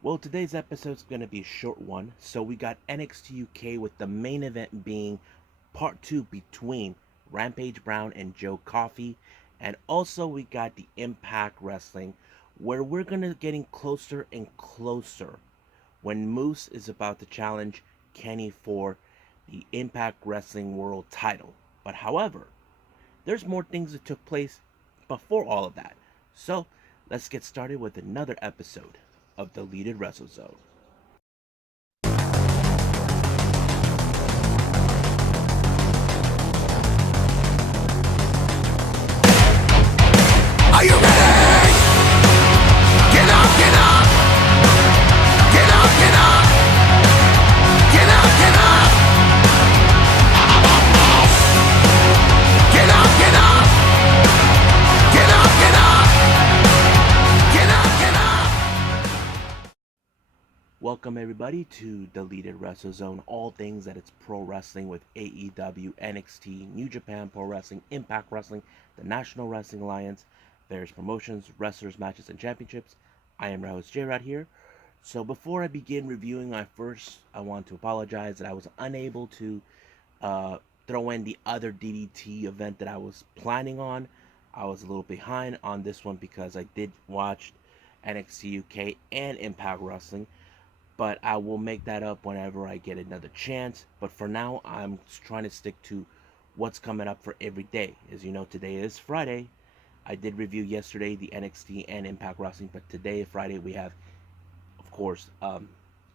Well, today's episode is going to be a short one. So we got NXT UK with the main event being part 2 between Rampage Brown and Joe Coffey. And also we got the Impact Wrestling where we're going to getting closer and closer when Moose is about to challenge Kenny for the Impact Wrestling World title. But however, there's more things that took place before all of that. So let's get started with another episode of the Deleted Wrestle Zone. Are you ready? Get up, get up! Get up, get up! Get up, get up! Get up, get up! Get up, get up! Get up, get up! Welcome everybody to Deleted Wrestle Zone, all things that it's pro wrestling with AEW, NXT, New Japan Pro Wrestling, Impact Wrestling, the National Wrestling Alliance, various promotions, wrestlers, matches, and championships. I am your host J-Rod here. So before I begin reviewing, I want to apologize that I was unable to throw in the other DDT event that I was planning on. I was a little behind on this one because I did watch NXT UK and Impact Wrestling, but I will make that up whenever I get another chance. But for now, I'm trying to stick to what's coming up for every day. As you know, today is Friday. I did review yesterday the NXT and Impact Wrestling, but today, Friday, we have, of course,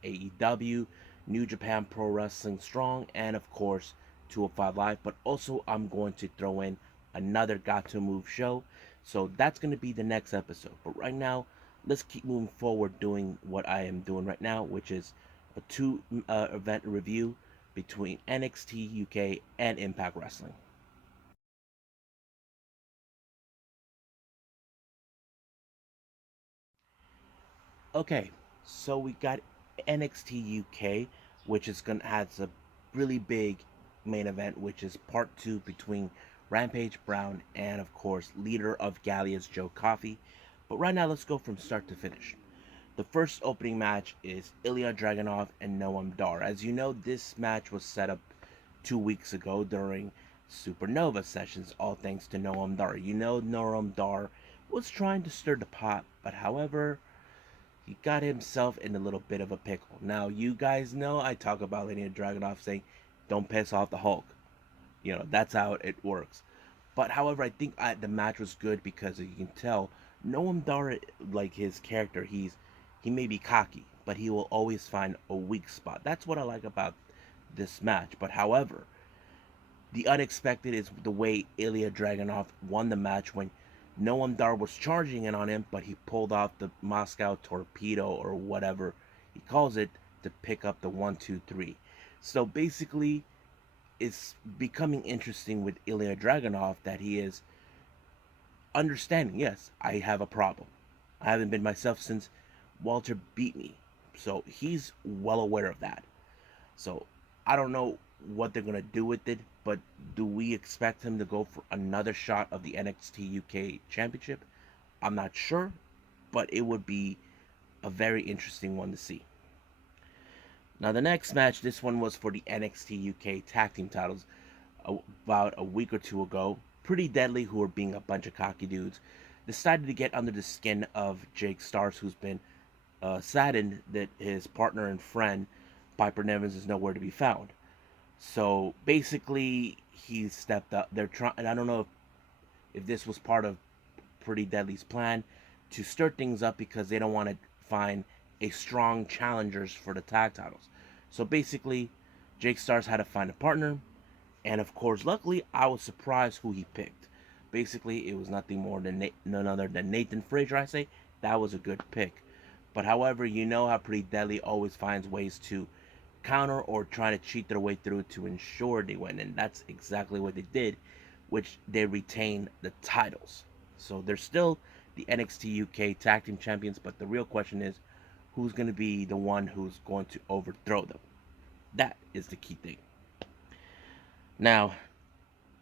AEW, New Japan Pro Wrestling Strong, and of course, 205 Live. But also, I'm going to throw in another Got to Move show. So that's going to be the next episode. But right now, let's keep moving forward doing what I am doing right now, which is a two event review between NXT UK and Impact Wrestling. Okay, so we got NXT UK, which is gonna has a really big main event, which is part 2 between Rampage Brown and of course leader of Gallia's Joe Coffey. But right now, let's go from start to finish. The first opening match is Ilya Dragunov and Noam Dar. As you know, this match was set up 2 weeks ago during Supernova sessions, all thanks to Noam Dar. You know, Noam Dar was trying to stir the pot, but however, he got himself in a little bit of a pickle. Now, you guys know I talk about Ilya Dragunov saying, don't piss off the Hulk. You know, that's how it works. But however, I think the match was good because you can tell Noam Dar, like his character, he may be cocky, but he will always find a weak spot. That's what I like about this match. But however, the unexpected is the way Ilya Dragunov won the match when Noam Dar was charging in on him, but he pulled off the Moscow torpedo or whatever he calls it to pick up the 1-2-3. So basically, it's becoming interesting with Ilya Dragunov that he is understanding, yes, I have a problem. I haven't been myself since Walter beat me. So he's well aware of that. So I don't know what they're going to do with it, but do we expect him to go for another shot of the NXT UK Championship? I'm not sure, but it would be a very interesting one to see. Now, the next match, this one was for the NXT UK Tag Team titles about a week or two ago. Pretty Deadly, who are being a bunch of cocky dudes, decided to get under the skin of Jake Stars, who's been saddened that his partner and friend Piper Nevins is nowhere to be found. So basically, he stepped up. They're trying. I don't know if this was part of Pretty Deadly's plan to stir things up because they don't want to find a strong challengers for the tag titles. So basically, Jake Stars had to find a partner, and of course, luckily, I was surprised who he picked. Basically, it was nothing more than none other than Nathan Frazier. I say that was a good pick. But however, you know how Pretty Deadly always finds ways to counter or try to cheat their way through to ensure they win, and that's exactly what they did, which they retain the titles. So they're still the NXT UK Tag Team Champions, but the real question is, who's going to be the one who's going to overthrow them? That is the key thing. Now,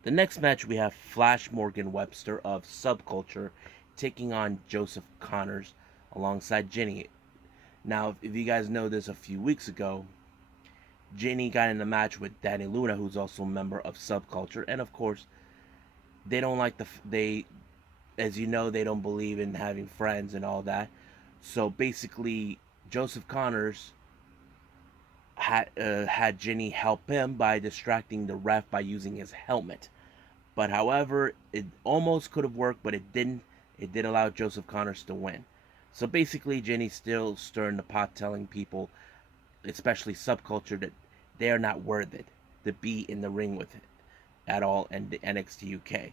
the next match we have Flash Morgan Webster of Subculture taking on Joseph Connors alongside Jenny. Now, if you guys know this, a few weeks ago, Ginny got in a match with Danny Luna, who's also a member of Subculture, and of course, they don't like they, as you know, they don't believe in having friends and all that. So basically, Joseph Connors had Ginny help him by distracting the ref by using his helmet. But however, it almost could have worked, but it didn't. It did allow Joseph Connors to win. So basically, Ginny's still stirring the pot, telling people, especially Subculture, that they are not worthy to be in the ring with it at all in the NXT UK.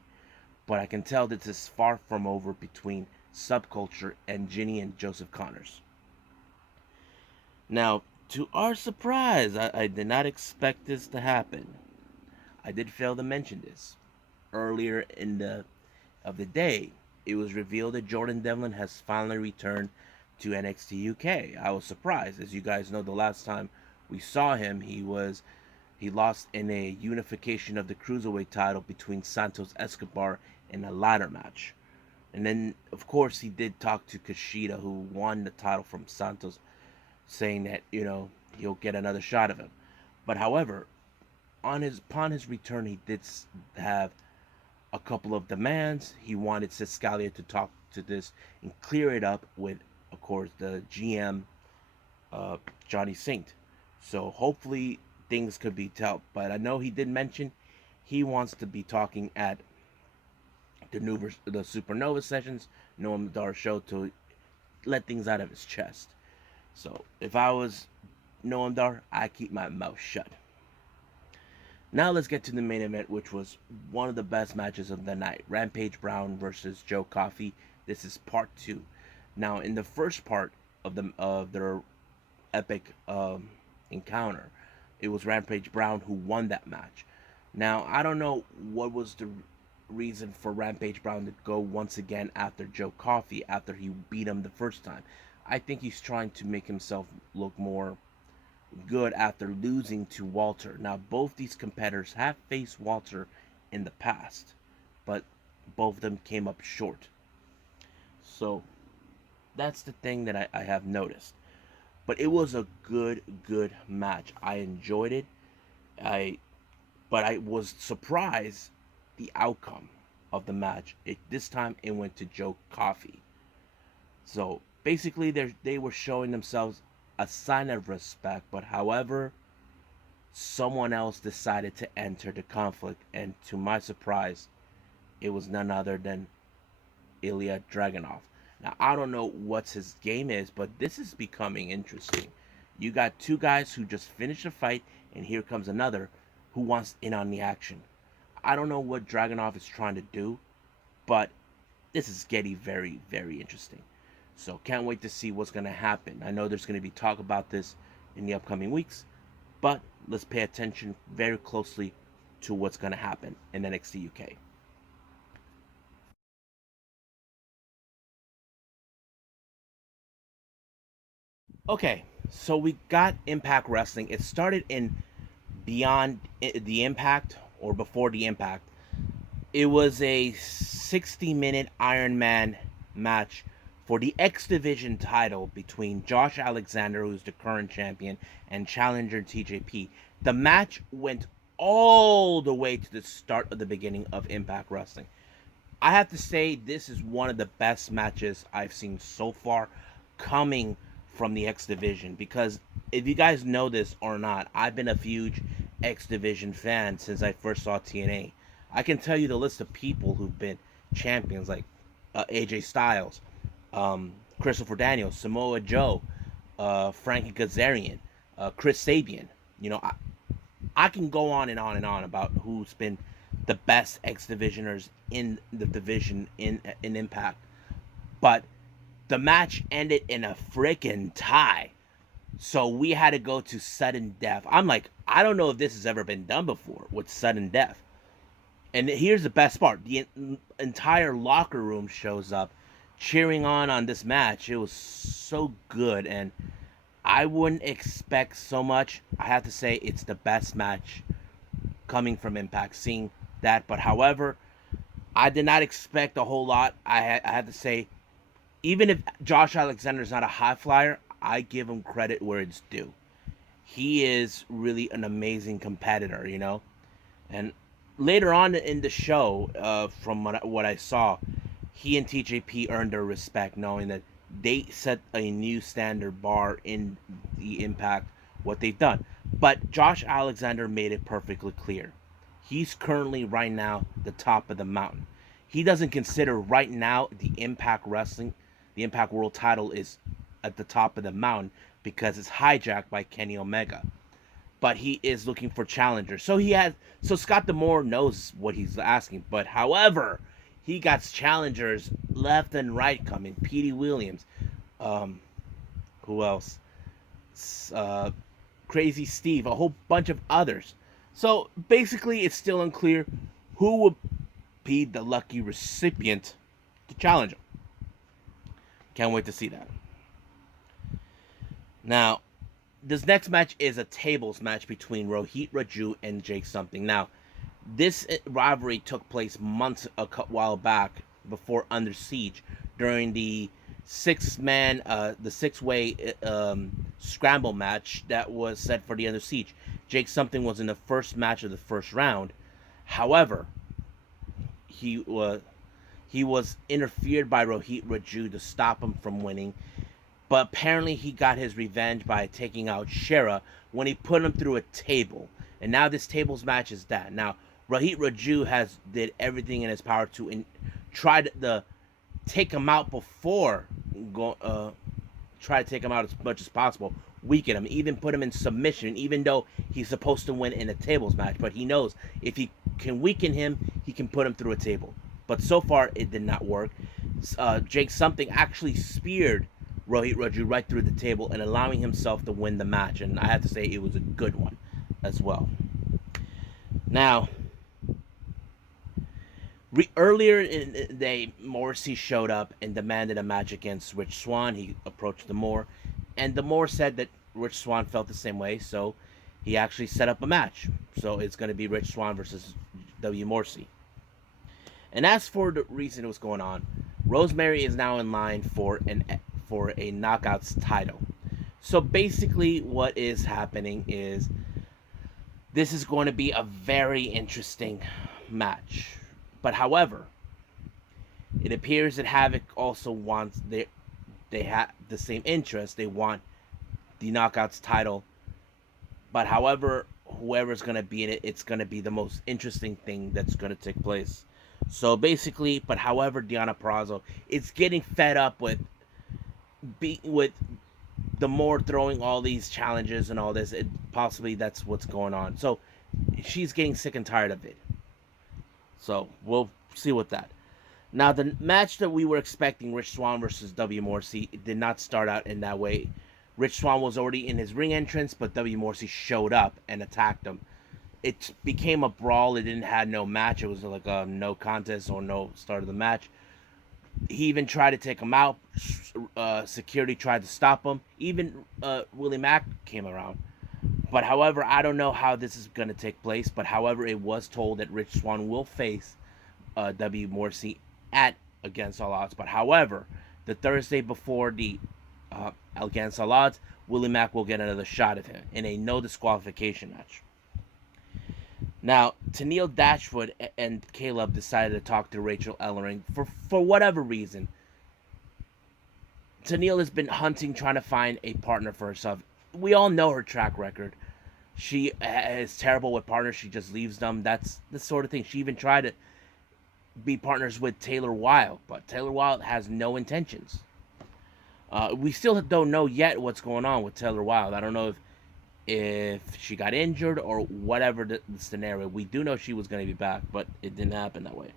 But I can tell that this is far from over between Subculture and Ginny and Joseph Connors. Now, to our surprise, I did not expect this to happen. I did fail to mention this earlier in the day. It was revealed that Jordan Devlin has finally returned to NXT UK. I was surprised, as you guys know. The last time we saw him, he lost in a unification of the cruiserweight title between Santos Escobar in a ladder match. And then, of course, he did talk to Kushida, who won the title from Santos, saying that he'll get another shot of him. But however, upon his return, he did have a couple of demands. He wanted Siscalia to talk to this and clear it up with, of course, the GM, Johnny Saint. So hopefully things could be dealt. But I know he did mention he wants to be talking at the Supernova sessions, Noam Dar show, to let things out of his chest. So if I was Noam Dar, I keep my mouth shut. Now let's get to the main event, which was one of the best matches of the night. Rampage Brown versus Joe Coffey. This is part 2. Now, in the first part of their epic encounter, it was Rampage Brown who won that match. Now, I don't know what was the reason for Rampage Brown to go once again after Joe Coffey after he beat him the first time. I think he's trying to make himself look more good after losing to Walter. Now, both these competitors have faced Walter in the past, but both of them came up short. So that's the thing that I have noticed. But it was a good match. I enjoyed it. But I was surprised the outcome of the match. This time it went to Joe Coffey. So basically, they were showing themselves a sign of respect, but however, someone else decided to enter the conflict, and to my surprise, it was none other than Ilya Dragunov. Now, I don't know what his game is, but this is becoming interesting. You got two guys who just finished a fight, and here comes another who wants in on the action. I don't know what Dragunov is trying to do, but this is getting very, very interesting. So can't wait to see what's going to happen. I know there's going to be talk about this in the upcoming weeks, but let's pay attention very closely to what's going to happen in NXT UK. Okay, so we got Impact Wrestling. It started in Beyond the Impact, or Before the Impact. It was a 60-minute Iron Man match for the X Division title between Josh Alexander, who's the current champion, and challenger TJP. The match went all the way to the start of the beginning of Impact Wrestling. I have to say, this is one of the best matches I've seen so far coming from the X Division, because if you guys know this or not, I've been a huge X Division fan since I first saw TNA. I can tell you the list of people who've been champions, like AJ Styles, Christopher Daniels, Samoa Joe, Frankie Kazarian, Chris Sabian. I can go on and on and on about who's been the best X Divisioners in the division in Impact. But the match ended in a freaking tie. So we had to go to sudden death. I'm like, I don't know if this has ever been done before with sudden death. And here's the best part. The entire locker room shows up cheering on this match. It was so good, and I wouldn't expect so much. I have to say it's the best match coming from Impact, seeing that. But however, I did not expect a whole lot. I had to say, even if Josh Alexander is not a high flyer, I give him credit where it's due. He is really an amazing competitor, you know. And later on in the show, from what I saw, he and TJP earned their respect, knowing that they set a new standard bar in the Impact, what they've done. But Josh Alexander made it perfectly clear. He's currently, right now, the top of the mountain. He doesn't consider right now the Impact World title is at the top of the mountain because it's hijacked by Kenny Omega, but he is looking for challengers. So Scott D'Amore knows what he's asking, but however, he got challengers left and right coming. Petey Williams, who else? Uh, Crazy Steve, a whole bunch of others. So basically, it's still unclear who will be the lucky recipient to challenge him. Can't wait to see that. Now, this next match is a tables match between Rohit Raju and Jake Something. Now, this rivalry took place a while back before Under Siege during the six-way scramble match that was set for the Under Siege. Jake Something was in the first match of the first round. However, he was interfered by Rohit Raju to stop him from winning. But apparently he got his revenge by taking out Shera when he put him through a table. And now this tables match is that. Now, Rohit Raju did everything in his power to try to take him out try to take him out as much as possible, weaken him, even put him in submission, even though he's supposed to win in a tables match. But he knows if he can weaken him, he can put him through a table. But so far, it did not work. Jake Something actually speared Rohit Raju right through the table and allowing himself to win the match. And I have to say it was a good one as well. Now, earlier in the day, Morrissey showed up and demanded a match against Rich Swann. He approached D'Amore, and D'Amore said that Rich Swann felt the same way, so he actually set up a match. So it's going to be Rich Swann versus W. Morrissey. And as for the reason it was going on, Rosemary is now in line for a Knockouts title. So basically what is happening is this is going to be a very interesting match. But however, it appears that Havoc also wants they have the same interest. They want the Knockouts title. But however, whoever's going to be in it, it's going to be the most interesting thing that's going to take place. So basically, but however, Deonna Purrazzo is getting fed up with D'Amore throwing all these challenges and all this. Possibly that's what's going on. So she's getting sick and tired of it. So we'll see with that. Now, the match that we were expecting, Rich Swann versus W. Morrissey, it did not start out in that way. Rich Swann was already in his ring entrance, but W. Morrissey showed up and attacked him. It became a brawl. It didn't have no match. It was like a no contest or no start of the match. He even tried to take him out. Security tried to stop him. Even Willie Mack came around. But however, I don't know how this is going to take place. But however, it was told that Rich Swann will face W. Morrissey at Against All Odds. But however, the Thursday before the Against All Odds, Willie Mack will get another shot at him in a no disqualification match. Now, Tennille Dashwood and Caleb decided to talk to Rachel Ellering for whatever reason. Tennille has been hunting, trying to find a partner for herself. We all know her track record. She is terrible with partners. She just leaves them. That's the sort of thing. She even tried to be partners with Taylor Wilde, but Taylor Wilde has no intentions. We still don't know yet what's going on with Taylor Wilde. I don't know if she got injured or whatever the scenario. We do know she was going to be back, but it didn't happen that way.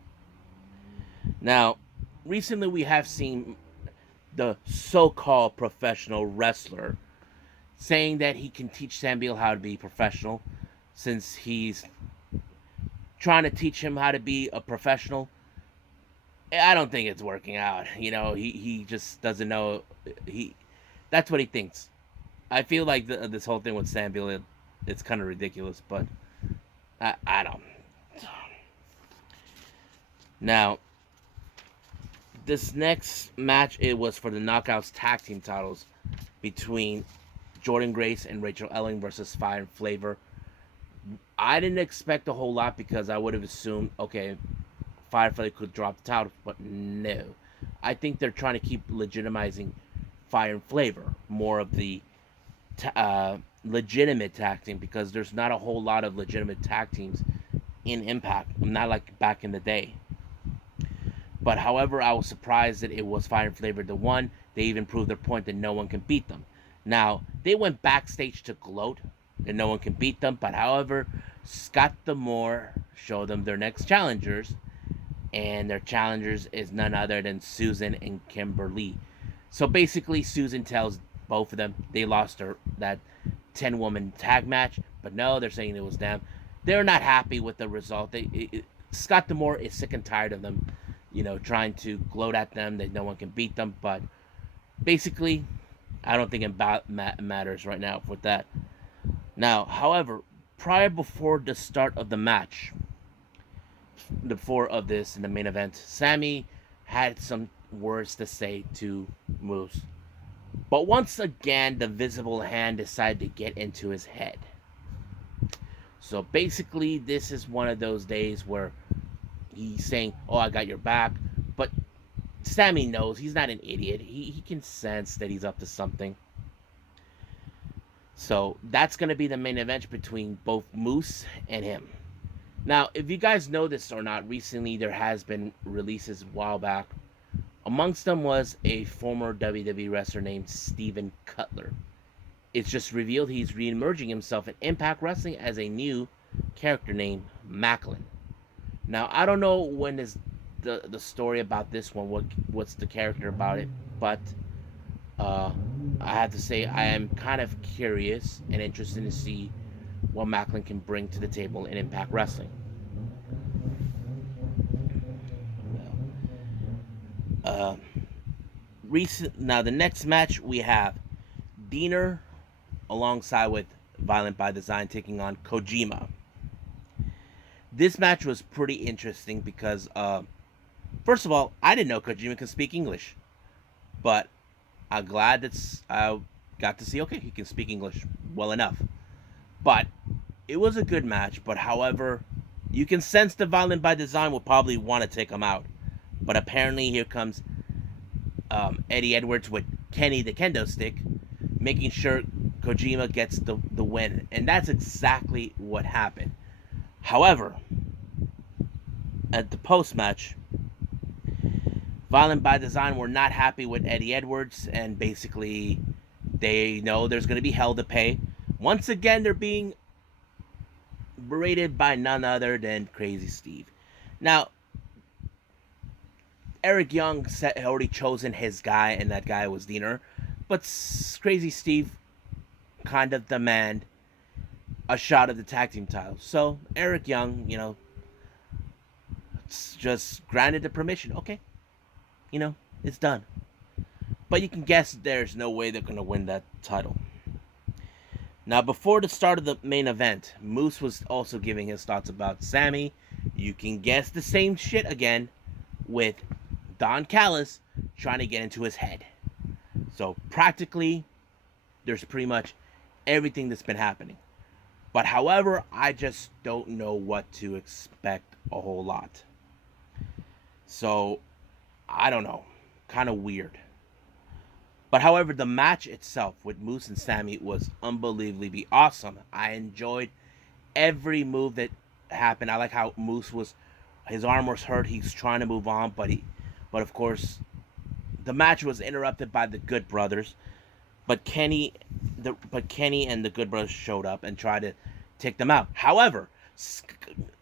Now, recently we have seen the so-called professional wrestler saying that he can teach Sam Beal how to be professional, since he's trying to teach him how to be a professional. I don't think it's working out. You know, he just doesn't know. That's what he thinks. I feel like this whole thing with Sam Beal, it's kind of ridiculous, but I don't. Now, this next match, it was for the Knockouts Tag Team titles. between Jordan Grace and Rachel Elling versus Fire and Flavor. I didn't expect a whole lot because I would have assumed, okay, Fire and Flavor could drop the title, but no. I think they're trying to keep legitimizing Fire and Flavor, more of the legitimate tag team, because there's not a whole lot of legitimate tag teams in Impact, not like back in the day. But however, I was surprised that it was Fire and Flavor the one. They even proved their point that no one can beat them. Now, they went backstage to gloat that no one can beat them, but however, Scott D'Amore showed them their next challengers, and their challengers is none other than Susan and Kimberly. So basically, Susan tells both of them they lost that 10-woman tag match, but no, they're saying it was them. They're not happy with the result. Scott D'Amore is sick and tired of them, trying to gloat at them that no one can beat them. But basically, I don't think it matters right now with that. Now, however, before the start of the match, before of this in the main event, Sammy had some words to say to Moose. But once again, the visible hand decided to get into his head. So basically, this is one of those days where he's saying, "Oh, I got your back," but Sammy knows he's not an idiot. He can sense that he's up to something. So that's going to be the main event between both Moose and him. Now, if you guys know this or not, recently there has been releases a while back. Amongst them was a former WWE wrestler named Steven Cutler. It's just revealed he's re-emerging himself in Impact Wrestling as a new character named Macklin. Now, I don't know when is the story about this one, what's the character about it, but uh, I have to say I am kind of curious and interested to see what Macklin can bring to the table in Impact Wrestling. Uh, Now the next match we have Diener alongside with Violent by Design taking on Kojima. This match was pretty interesting because, first of all, I didn't know Kojima could speak English, but I'm glad that I got to see, okay, he can speak English well enough. But it was a good match, but however, you can sense the Violent by Design will probably want to take him out. But apparently here comes Eddie Edwards with Kenny the kendo stick, making sure Kojima gets the win. And that's exactly what happened. However, at the post-match, Violent by Design were not happy with Eddie Edwards, and basically they know there's going to be hell to pay. Once again, they're being berated by none other than Crazy Steve. Now, Eric Young had already chosen his guy, and that guy was Diener. But Crazy Steve kind of demand a shot of the tag team title. So Eric Young, just granted the permission. Okay, it's done. But you can guess there's no way they're going to win that title. Now, before the start of the main event, Moose was also giving his thoughts about Sammy. You can guess the same shit again with Don Callis trying to get into his head. So practically, there's pretty much everything that's been happening. But however, I just don't know what to expect a whole lot. So, I don't know. Kind of weird. But however, the match itself with Moose and Sammy was unbelievably awesome. I enjoyed every move that happened. I like how Moose his arm was hurt. He's trying to move on, but of course, the match was interrupted by the Good Brothers. But Kenny and the Good Brothers showed up and tried to take them out. However,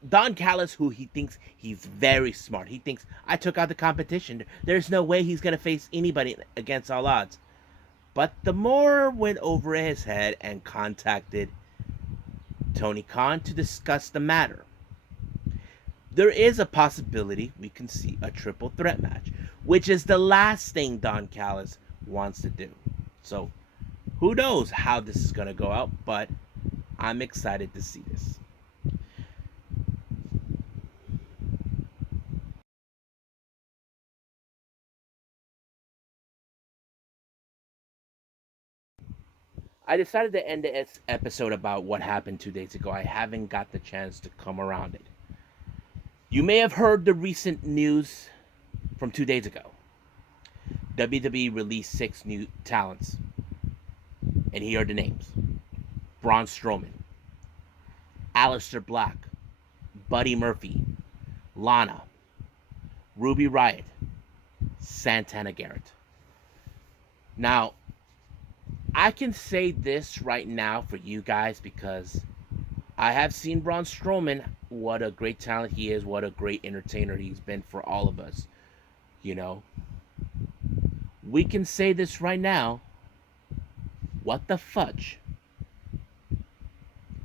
Don Callis, who he thinks he's very smart, he thinks, I took out the competition. There's no way he's going to face anybody against all odds. But the more went over his head and contacted Tony Khan to discuss the matter. There is a possibility we can see a triple threat match, which is the last thing Don Callis wants to do. So, who knows how this is going to go out, but I'm excited to see this. I decided to end the episode about what happened 2 days ago. I haven't got the chance to come around it. You may have heard the recent news from 2 days ago. WWE released 6 new talents. And here are the names: Braun Strowman, Aleister Black, Buddy Murphy, Lana, Ruby Riott, Santana Garrett. Now, I can say this right now for you guys because I have seen Braun Strowman. What a great talent he is. What a great entertainer he's been for all of us. You know, we can say this right now. What the fudge?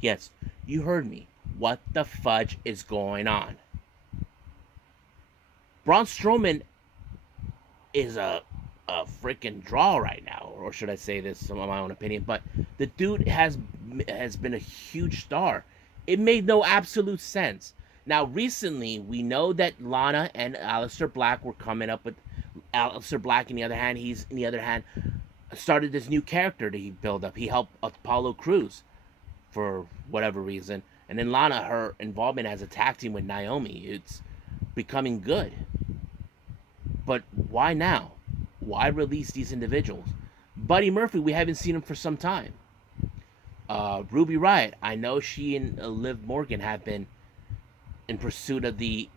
Yes, you heard me. What the fudge is going on? Braun Strowman is a freaking draw right now, or should I say this in my own opinion? But the dude has been a huge star. It made no absolute sense. Now, recently, we know that Lana and Aleister Black were coming up with Aleister Black. On the other hand, started this new character that he built up. He helped Apollo Crews for whatever reason, and then Lana, her involvement as a tag team with Naomi, it's becoming good. But why now? Why release these individuals? Buddy Murphy, we haven't seen him for some time. Ruby Riott, I know she and Liv Morgan have been in pursuit of the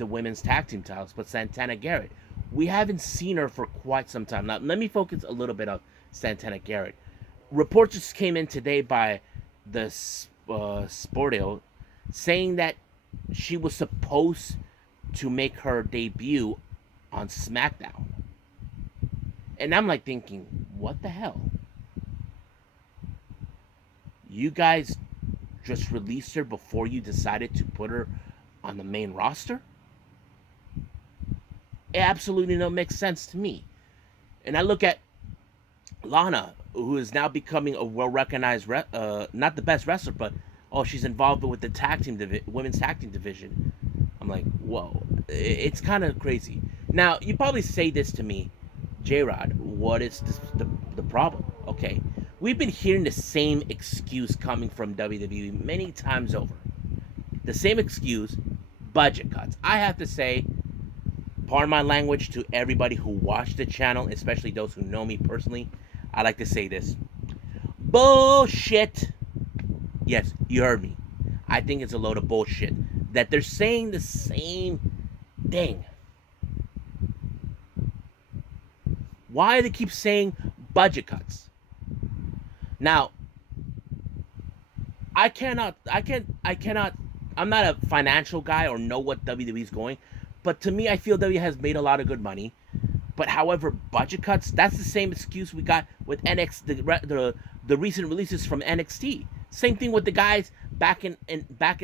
women's tag team titles, but Santana Garrett, we haven't seen her for quite some time. Now, let me focus a little bit on Santana Garrett. Reports just came in today by the Sportio saying that she was supposed to make her debut on SmackDown. And I'm like thinking, what the hell? You guys just released her before you decided to put her on the main roster? It absolutely don't make sense to me. And I look at Lana, who is now becoming a well-recognized, not the best wrestler, but she's involved with the women's tag team division. I'm like, whoa, it's kind of crazy. Now, you probably say this to me, J-Rod, what is the problem? Okay, we've been hearing the same excuse coming from WWE many times over. The same excuse, budget cuts. I have to say, pardon my language to everybody who watched the channel, especially those who know me personally, I like to say this. Bullshit. Yes, you heard me. I think it's a load of bullshit that they're saying the same thing. Why do they keep saying budget cuts? Now, I'm not a financial guy or know what WWE is going, but to me, I feel WWE has made a lot of good money. But however, budget cuts, that's the same excuse we got with NXT, the recent releases from NXT. Same thing with the guys back in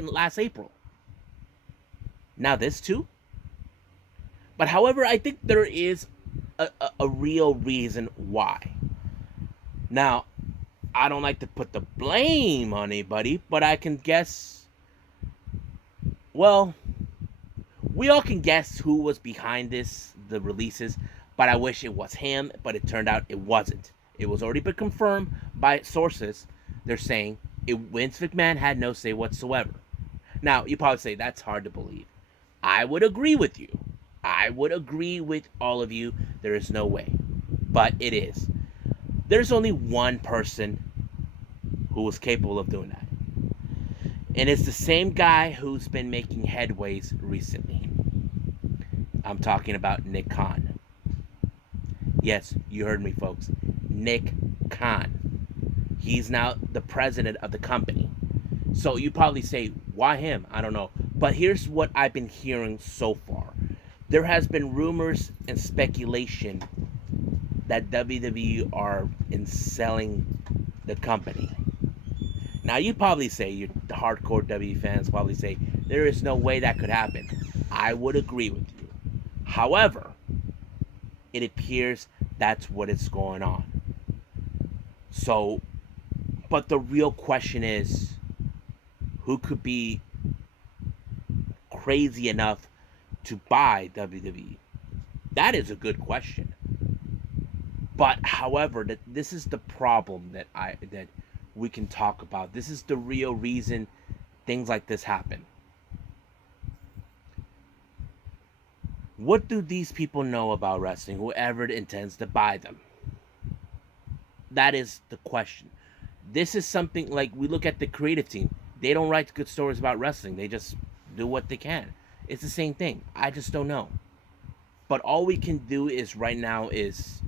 last April. Now this too. But however, I think there is a real reason why. Now, I don't like to put the blame on anybody, but I can guess. Well, we all can guess who was behind the releases, but I wish it was him, but it turned out it wasn't. It was already been confirmed by sources. They're saying Vince McMahon had no say whatsoever. Now, you probably say that's hard to believe. I would agree with you. I would agree with all of you. There is no way. But it is. There's only one person who was capable of doing that. And it's the same guy who's been making headways recently. I'm talking about Nick Khan. Yes, you heard me, folks. Nick Khan. He's now the president of the company. So you probably say, why him? I don't know. But here's what I've been hearing so far. There has been rumors and speculation that WWE are in selling the company. Now you probably say, the hardcore WWE fans probably say, there is no way that could happen. I would agree with you. However, it appears that's what is going on. So, but the real question is, who could be crazy enough to buy WWE? That is a good question. But however, this is the problem that we can talk about. This is the real reason things like this happen. What do these people know about wrestling? Whoever intends to buy them. That is the question. This is something like we look at the creative team. They don't write good stories about wrestling. They just do what they can. It's the same thing. I just don't know. But all we can do is right now is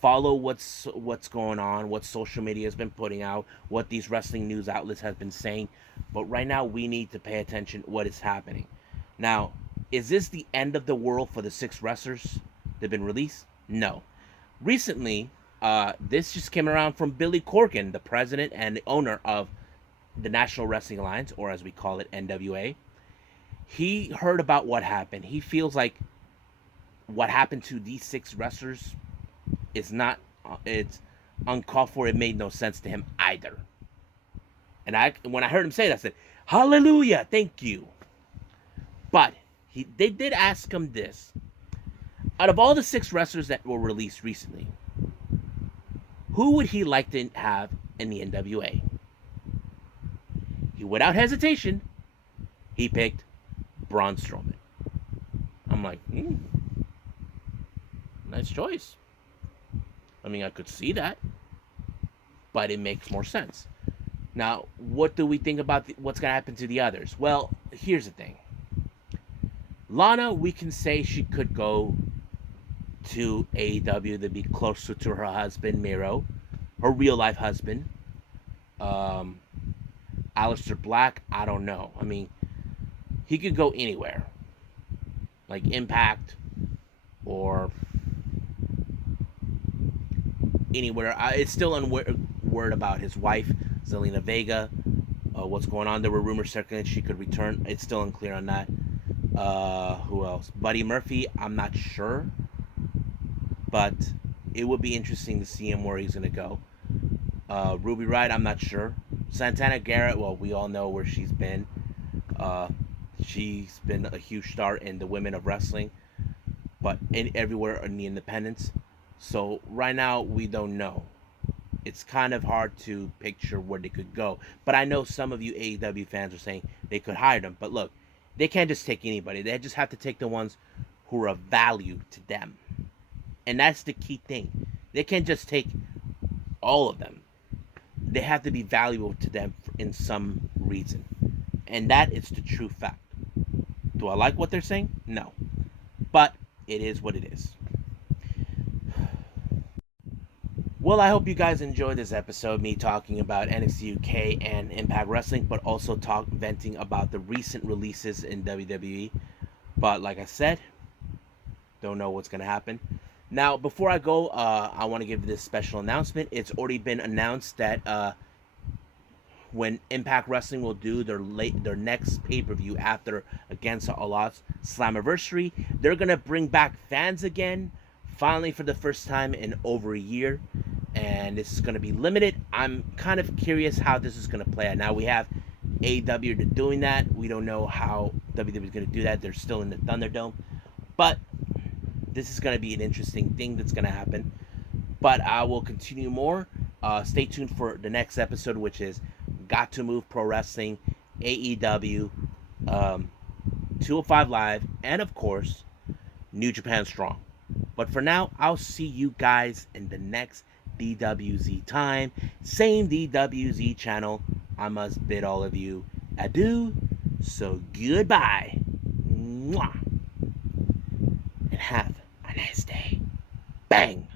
follow what's going on, what social media has been putting out, what these wrestling news outlets have been saying. But right now we need to pay attention to what is happening. Now, is this the end of the world for the 6 wrestlers that have been released? No. Recently, this just came around from Billy Corgan, the president and the owner of the National Wrestling Alliance, or as we call it, NWA. He heard about what happened. He feels like what happened to these 6 wrestlers is not, it's uncalled for. It made no sense to him either. And when I heard him say that, I said, hallelujah, thank you. But they did ask him this. Out of all the 6 wrestlers that were released recently, who would he like to have in the NWA? Without hesitation, he picked Braun Strowman. I'm like, nice choice. I mean, I could see that, but it makes more sense. Now, what do we think about what's going to happen to the others? Well, here's the thing. Lana, we can say she could go to AEW to be closer to her husband, Miro, her real-life husband. Aleister Black, I don't know. I mean, he could go anywhere. Like Impact or anywhere. It's still word about his wife, Zelina Vega. What's going on? There were rumors circulating she could return. It's still unclear on that. Who else? Buddy Murphy, I'm not sure. But it would be interesting to see him where he's going to go. Ruby Riott, I'm not sure. Santana Garrett, well, we all know where she's been. She's been a huge star in the women of wrestling, but everywhere in the independents. So right now, we don't know. It's kind of hard to picture where they could go. But I know some of you AEW fans are saying they could hire them. But look, they can't just take anybody. They just have to take the ones who are of value to them. And that's the key thing. They can't just take all of them. They have to be valuable to them in some reason. And that is the true fact. Do I like what they're saying? No. But it is what it is. Well, I hope you guys enjoyed this episode, me talking about NXT UK and Impact Wrestling, but also venting about the recent releases in WWE. But like I said, don't know what's going to happen. Now, before I go, I want to give this special announcement. It's already been announced that when Impact Wrestling will do their next pay-per-view after Against All Odds Slammiversary, they're going to bring back fans again, finally for the first time in over a year. And this is going to be limited. I'm kind of curious how this is going to play out. Now, we have AEW doing that. We don't know how WWE is going to do that. They're still in the Thunderdome. But this is going to be an interesting thing that's going to happen. But I will continue more. Stay tuned for the next episode, which is Got to Move Pro Wrestling, AEW, 205 Live, and of course, New Japan Strong. But for now, I'll see you guys in the next DWZ time. Same DWZ channel. I must bid all of you adieu. So goodbye. Mwah. And have a nice day. Bang.